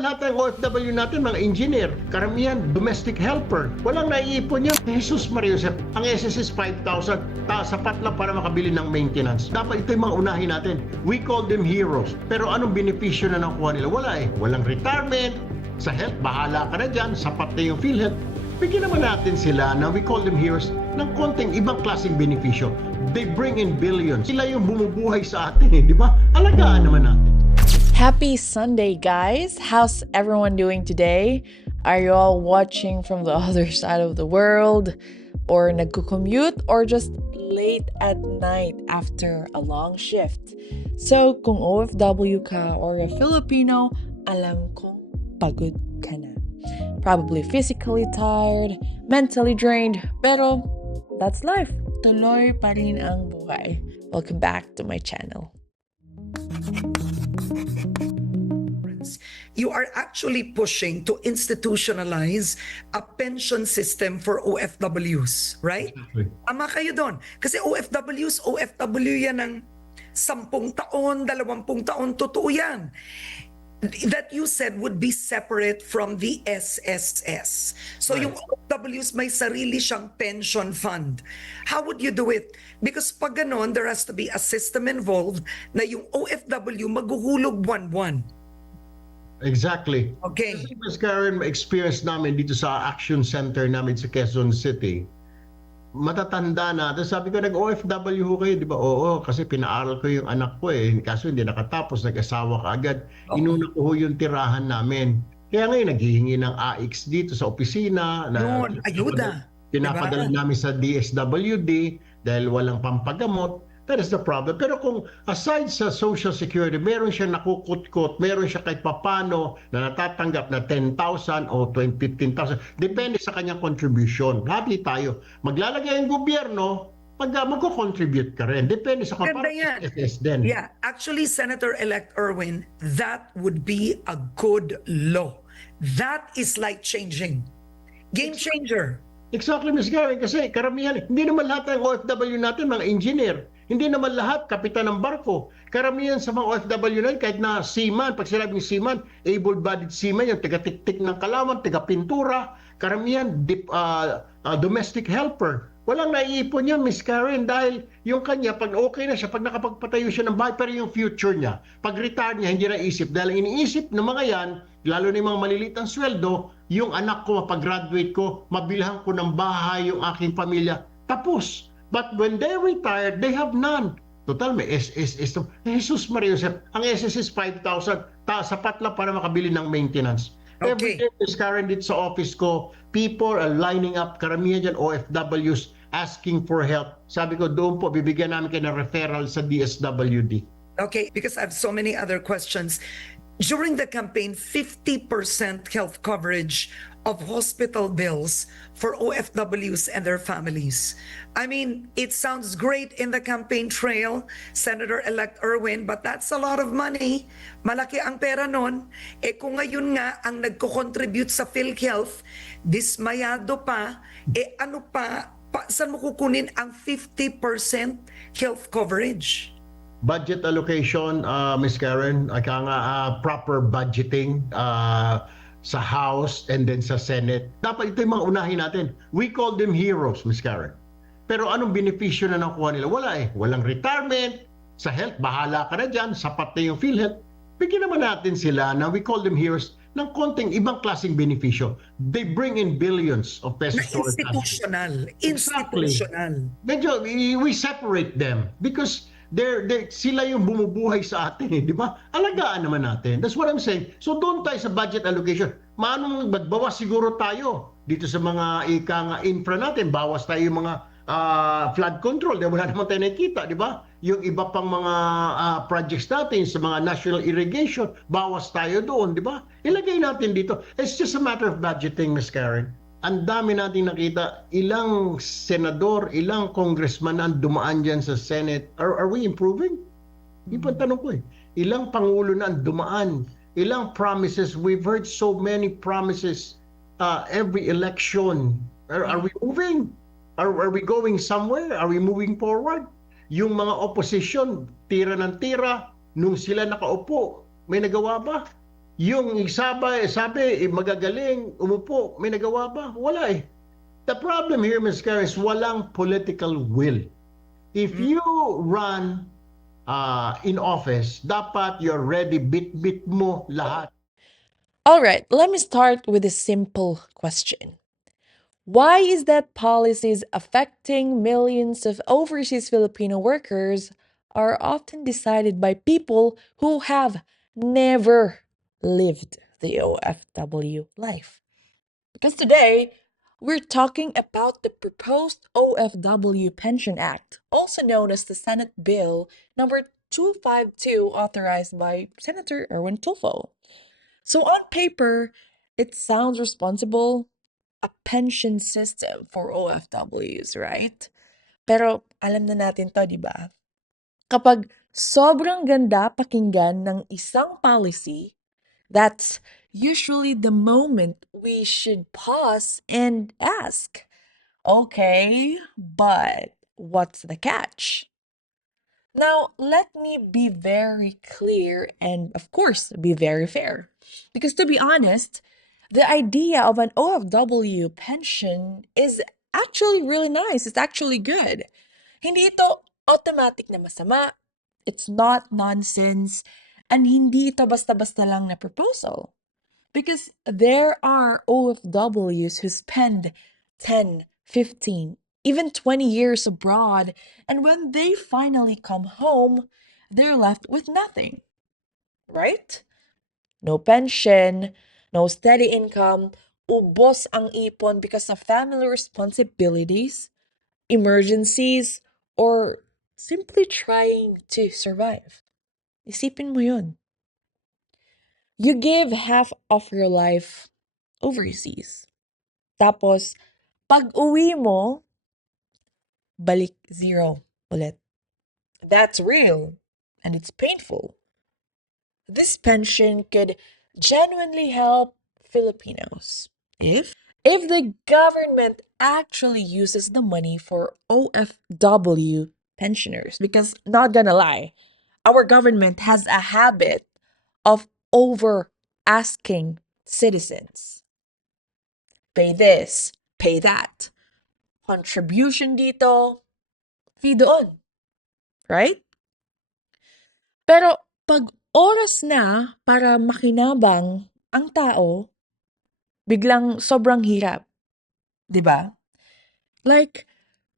naman lahat ng OFW natin, mga engineer, karamihan, domestic helper. Walang naiipon yan. Jesus Maria Joseph, ang SSS 5,000, sapat lang para makabili ng maintenance. Dapat ito yung mga unahin natin. We call them heroes. Pero anong benepisyo na nakuha nila? Wala eh. Walang retirement. Sa health, bahala ka na dyan. Sapat na yung PhilHealth. Bigyan naman natin sila na we call them heroes ng konting ibang klaseng benepisyo. They bring in billions. Sila yung bumubuhay sa atin eh, di ba? Alagaan naman natin. Happy Sunday, guys! How's everyone doing today? Are you all watching from the other side of the world? Or nagko-commute? Or just late at night after a long shift? So, kung OFW ka or a Filipino, alam kong pagod ka na. Probably physically tired, mentally drained, pero that's life. Tuloy pa rin ang buhay. Welcome back to my channel. You are actually pushing to institutionalize a pension system for OFWs, right? Exactly. Tama kayo doon. Kasi OFW yan ng 10 taon, 20 taon, totoo yan. That you said would be separate from the SSS. So Right. yung OFWs may sarili siyang pension fund. How would you do it? Because pag ganon, there has to be a system involved na yung OFW maghuhulog buwan-buwan. Exactly. Okay. Kasi Ms. Karen, experience namin dito sa Action Center namin sa Quezon City, matatanda na. Tapos sabi ko, nag-OFW ho kayo, di ba? Oo, kasi pinaaral ko yung anak ko eh. Kaso hindi nakatapos, nag-asawa ka agad. Inuna ko ho yung tirahan namin. Kaya ngayon, naghihingi ng AX dito sa opisina. Yun, ayuda. Pinapadala namin sa DSWD dahil walang pampagamot. That is the problem. Pero kung aside sa Social Security, meron siya nakukut-kot, meron siya kahit papano na natatanggap na 10,000 o 15,000. Depende sa kanyang contribution. Happy tayo. Maglalagay ang gobyerno, magko-contribute ka rin. Depende sa Ganda yan. SSS din. Yeah, actually, Senator-elect Erwin, that would be a good law. That is life-changing. Game changer. Exactly, Ms. Karen, kasi karamihan, hindi naman lahat ng OFW natin mga engineer. Hindi naman lahat kapitan ng barko. Karamihan sa mga OFW natin, kahit na seaman, pag sinabing seaman, able-bodied seaman, yung taga-tik-tik ng kalaman, taga-pintura, karamihan domestic helper. Walang naiipon yan, Ms. Karen, dahil yung kanya, pag okay na siya, pag nakapagpatayo siya ng bahay, pero yung future niya, pag retire niya, hindi na isip. Dahil iniisip ng mga yan, lalo na yung mga maliliit ang sweldo, yung anak ko, mapag-graduate ko, mabilhan ko ng bahay yung aking pamilya. Tapos. But when they retired, they have none. Total, may SSS. Jesus Maria Joseph, ang SSS 5,000, sapat lang para makabili ng maintenance. Okay. Every day, Ms. Karen, dito sa office ko, people are lining up, karamihan dyan, OFWs, asking for help. Sabi ko, doon po, bibigyan namin kayo ng referral sa DSWD. Okay, because I have so many other questions. During the campaign, 50% health coverage of hospital bills for OFWs and their families. I mean, it sounds great in the campaign trail, Senator-elect Erwin, but that's a lot of money. Malaki ang pera nun. Eh kung ngayon nga ang nagko-contribute sa PhilHealth, dismayado pa, eh ano pa saan mo kukunin ang 50% health coverage? Budget allocation, Ms. Karen, proper budgeting sa House and then sa Senate. Dapat ito yung mga unahin natin. We call them heroes, Ms. Karen. Pero anong benepisyo na nakuha nila? Wala eh. Walang retirement. Sa health, bahala ka na dyan. Sapat na yung PhilHealth. Bigyan naman natin sila na we call them heroes ng konting ibang klaseng benepisyo. They bring in billions of pesos. Institutional. Exactly. Institutional. Medyo, we separate them because sila yung bumubuhay sa atin eh, di ba? Alagaan naman natin. That's what I'm saying. So doon tayo sa budget allocation. Maanong magbawas siguro tayo dito sa mga infra natin. Bawas tayo yung mga flood control. Dahil wala naman tayo nakikita, di ba? Yung iba pang mga projects natin sa mga national irrigation, bawas tayo doon, di ba? Ilagay natin dito. It's just a matter of budgeting, Ms. Karen. Ang dami nating nakita, ilang senador, ilang congressman ang dumaan dyan sa Senate. Are we improving? Yung tanong ko eh. Ilang pangulo na ang dumaan. Ilang promises. We've heard so many promises every election. Are we moving? Are we going somewhere? Are we moving forward? Yung mga opposition, tira ng tira, nung sila nakaupo, may nagawa ba? Yung sabi magagaling, umupo, may nagawa ba? Wala eh. The problem here, Ms. Karen, is walang political will. If you run in office, dapat you're ready, bit-bit mo lahat. All right, let me start with a simple question. Why is that policies affecting millions of overseas Filipino workers are often decided by people who have never lived the OFW life? Because today, we're talking about the proposed OFW Pension Act, also known as the Senate Bill number 252, authorized by Senator Erwin Tulfo. So, on paper, it sounds responsible, a pension system for OFWs, right? Pero alam na natin to, di ba? Kapag sobrang ganda pakinggan ng isang policy, that's usually the moment we should pause and ask, okay, but what's the catch? Now, let me be very clear and, of course, be very fair. Because to be honest, the idea of an OFW pension is actually really nice. It's actually good. Hindi ito automatic na masama. It's not nonsense. And hindi ito basta-basta lang na proposal. Because there are OFWs who spend 10, 15, even 20 years abroad, and when they finally come home, they're left with nothing, right? No pension, no steady income, ubos ang ipon because of family responsibilities, emergencies, or simply trying to survive. Isipin mo yun. You give half of your life overseas. Tapos, pag uwi mo, balik zero ulit. That's real. And it's painful. This pension could genuinely help Filipinos if the government actually uses the money for OFW pensioners. Because, not gonna lie, our government has a habit of over asking citizens. Pay this, pay that. Contribution dito, fee doon. Right? Pero pag oras na para makinabang ang tao, biglang sobrang hirap. 'Di ba? Like,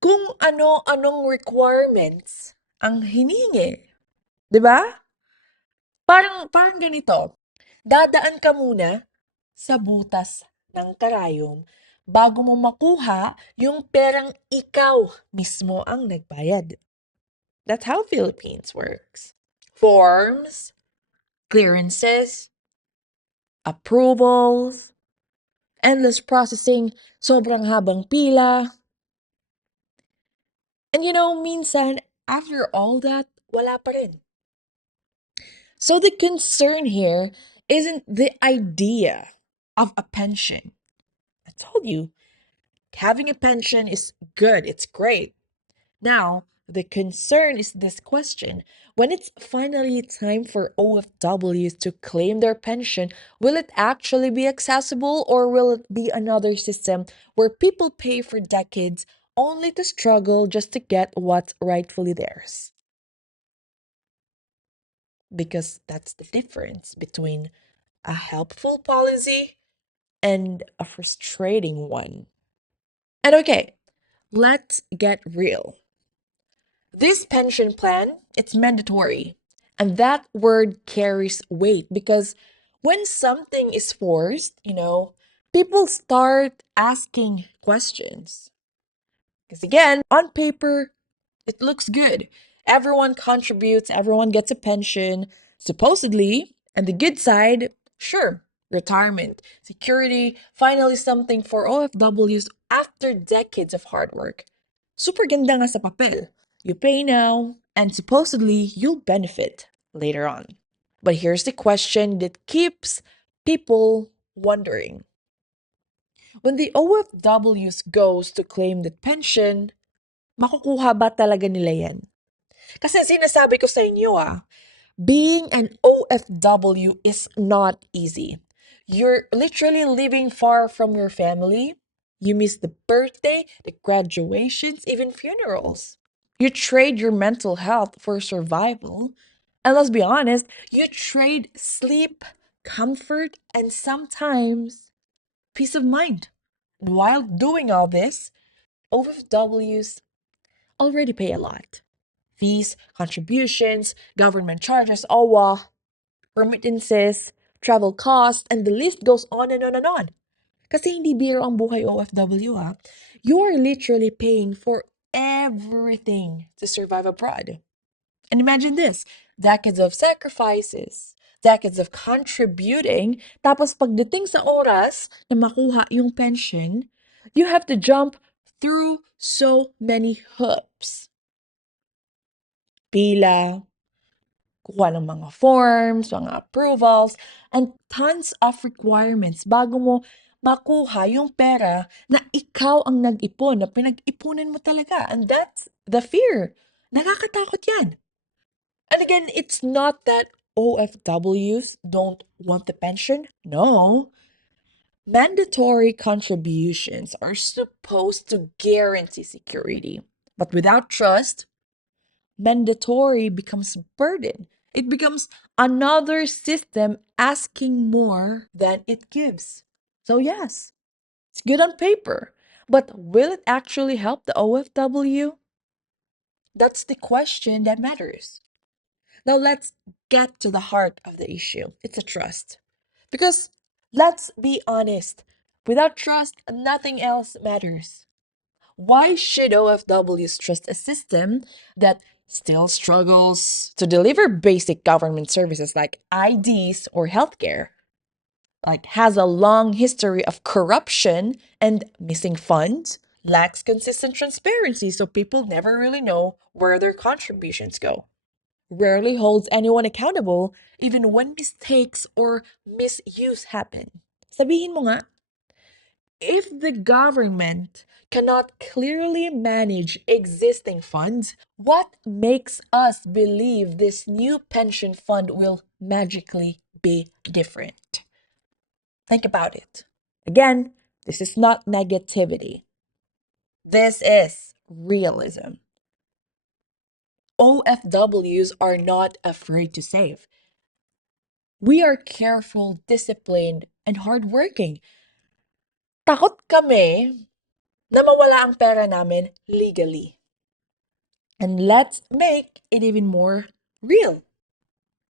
kung ano-anong requirements ang hiningi. 'Di ba? Parang ganito. Dadaan ka muna sa butas ng karayom bago mo makuha yung perang ikaw mismo ang nagbayad. That's how Philippines works. Forms, clearances, approvals, endless processing, sobrang habang pila. And minsan, after all that, wala pa rin. So the concern here isn't the idea of a pension. I told you, having a pension is good, it's great. Now, the concern is this question. When it's finally time for OFWs to claim their pension, will it actually be accessible, or will it be another system where people pay for decades only to struggle just to get what's rightfully theirs? Because that's the difference between a helpful policy and a frustrating one. And okay, let's get real. This pension plan, it's mandatory. And that word carries weight because when something is forced, people start asking questions. Because again, on paper, it looks good. Everyone contributes, everyone gets a pension, supposedly. And the good side, sure, retirement, security, finally something for OFWs after decades of hard work. Super ganda nga sa papel. You pay now, and supposedly you'll benefit later on. But here's the question that keeps people wondering. When the OFWs goes to claim that pension, makukuha ba talaga nila yan? Kasi sinasabi ko sa inyo Being an OFW is not easy. You're literally living far from your family. You miss the birthday, the graduations, even funerals. You trade your mental health for survival. And let's be honest, you trade sleep, comfort, and sometimes peace of mind. While doing all this, OFWs already pay a lot. Fees, contributions, government charges, OWA, remittances, travel costs, and the list goes on and on and on. Kasi hindi biro ang buhay OFW ha. You're literally paying for everything to survive abroad. And imagine this, decades of sacrifices, decades of contributing, tapos pagdating sa oras na makuha yung pension, you have to jump through so many hoops. Pila, kuha ng mga forms, mga approvals, and tons of requirements bago mo makuha yung pera na ikaw ang nag-ipon, na pinag-ipunan mo talaga. And that's the fear. Nakakatakot yan. And again, it's not that OFWs don't want the pension. No. Mandatory contributions are supposed to guarantee security. But without trust, mandatory becomes burden. It becomes another system asking more than it gives. So yes, it's good on paper, but will it actually help the OFW? That's the question that matters. Now let's get to the heart of the issue. It's a trust. Because let's be honest, without trust, nothing else matters. Why should OFWs trust a system that still struggles to deliver basic government services like IDs or healthcare? Like has a long history of corruption and missing funds, lacks consistent transparency so people never really know where their contributions go, rarely holds anyone accountable even when mistakes or misuse happen. Sabihin mo nga, if the government cannot clearly manage existing funds, what makes us believe this new pension fund will magically be different? Think about it. Again, this is not negativity. This is realism. OFWs are not afraid to save. We are careful, disciplined, and hardworking. Takot kami na mawala ang pera namin legally. And let's make it even more real.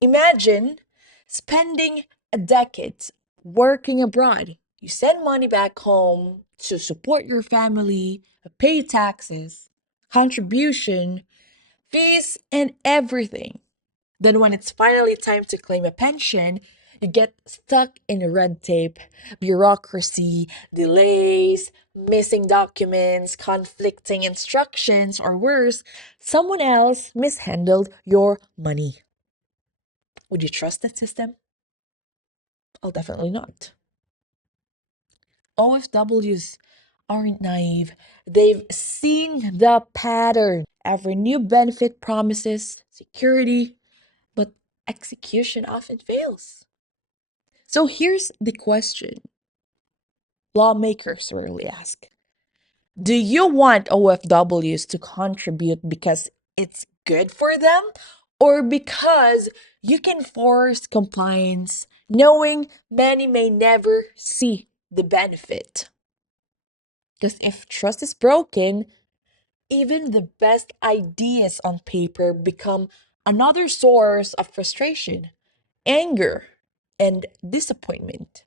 Imagine spending a decade working abroad. You send money back home to support your family, pay taxes, contribution, fees, and everything. Then when it's finally time to claim a pension, you get stuck in red tape, bureaucracy, delays, missing documents, conflicting instructions, or worse, someone else mishandled your money. Would you trust that system? Oh, definitely not. OFWs aren't naive. They've seen the pattern. Every new benefit promises security, but execution often fails. So here's the question lawmakers rarely ask. Do you want OFWs to contribute because it's good for them or because you can force compliance knowing many may never see the benefit? Because if trust is broken, even the best ideas on paper become another source of frustration, anger, and disappointment.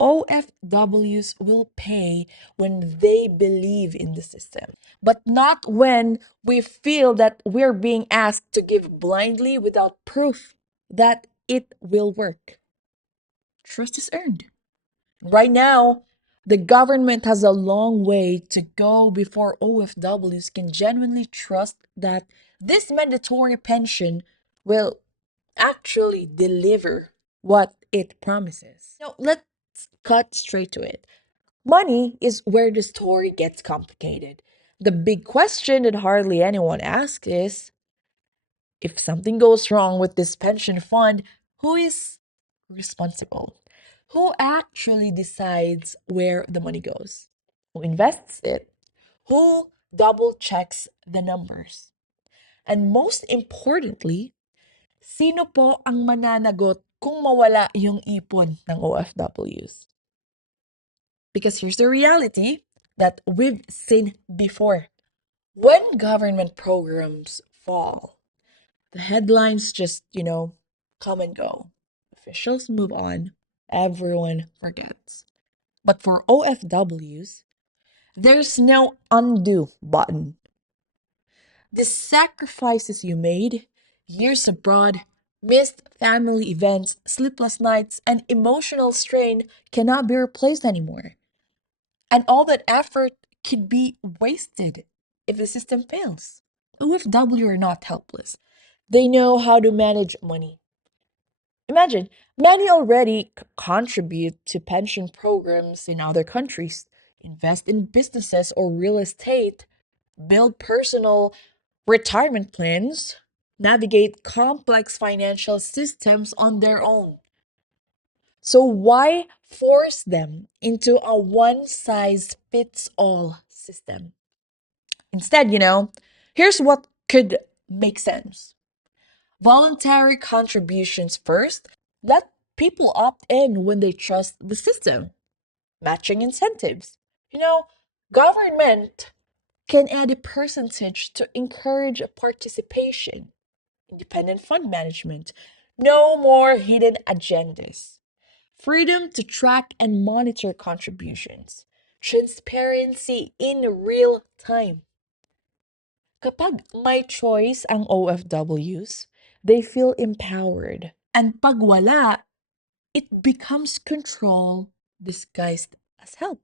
OFWs will pay when they believe in the system, but not when we feel that we're being asked to give blindly without proof that it will work. Trust is earned. Right now, the government has a long way to go before OFWs can genuinely trust that this mandatory pension will actually deliver what it promises. Now, let's cut straight to it. Money is where the story gets complicated. The big question that hardly anyone asks is if something goes wrong with this pension fund, who is responsible? Who actually decides where the money goes? Who invests it? Who double checks the numbers? And most importantly, sino po ang mananagot kung mawala yung ipon ng OFWs? Because here's the reality that we've seen before. When government programs fall, the headlines just, come and go. Officials move on. Everyone forgets. But for OFWs, there's no undo button. The sacrifices you made, years abroad, missed family events, sleepless nights, and emotional strain cannot be replaced anymore. And all that effort could be wasted if the system fails. OFW are not helpless. They know how to manage money. Imagine, many already contribute to pension programs in other countries, invest in businesses or real estate, build personal retirement plans, navigate complex financial systems on their own. So why force them into a one-size-fits-all system? Instead, here's what could make sense. Voluntary contributions first. Let people opt in when they trust the system. Matching incentives. Government can add a percentage to encourage participation. Independent fund management. No more hidden agendas. Freedom to track and monitor contributions. Transparency in real time. Kapag may choice ang OFWs, they feel empowered. And pag wala, it becomes control disguised as help.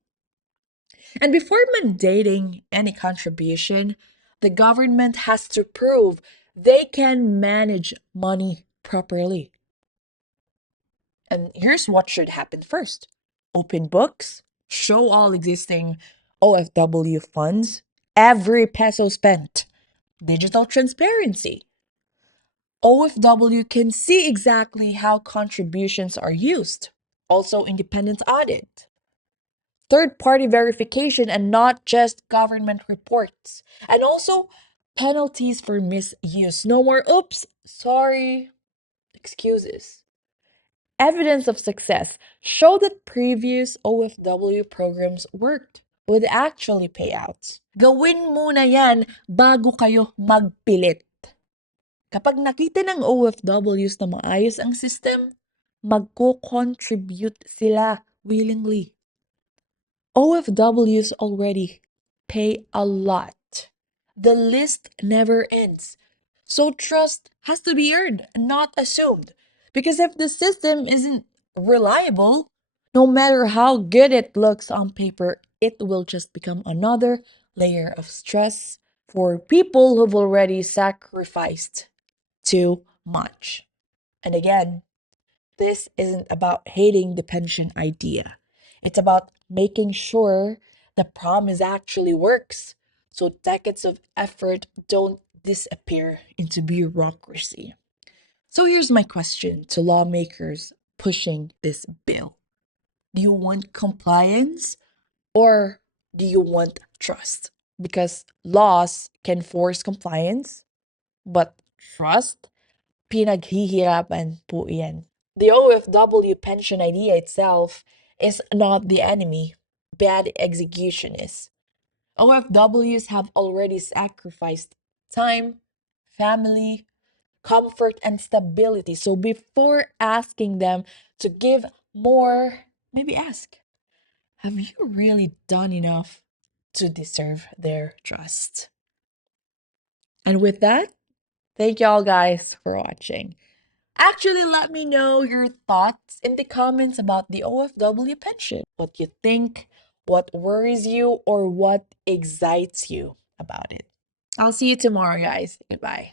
And before mandating any contribution, the government has to prove they can manage money properly. And here's what should happen first. Open books, show all existing OFW funds, every peso spent. Digital transparency. OFW can see exactly how contributions are used. Also, independent audit. Third-party verification and not just government reports. And also, penalties for misuse. No more, oops, sorry, excuses. Evidence of success. Show that previous OFW programs worked with actually payouts. Gawin muna yan bago kayo magpilit. Kapag nakita ng OFWs na maayos ang system, magko-contribute sila willingly. OFWs already pay a lot. The list never ends. So trust has to be earned, not assumed. Because if the system isn't reliable, no matter how good it looks on paper, it will just become another layer of stress for people who've already sacrificed too much. And again, this isn't about hating the pension idea. It's about making sure the promise actually works so decades of effort don't disappear into bureaucracy. So here's my question to lawmakers pushing this bill. Do you want compliance or do you want trust? Because laws can force compliance, but trust, pinaghihirapan po yan. The OFW pension idea itself is not the enemy. Bad execution is. OFWs have already sacrificed time, family, comfort, and stability. So before asking them to give more, maybe ask, have you really done enough to deserve their trust? And with that, thank y'all guys for watching. Actually, let me know your thoughts in the comments about the OFW pension. What you think, what worries you, or what excites you about it. I'll see you tomorrow, guys. Goodbye.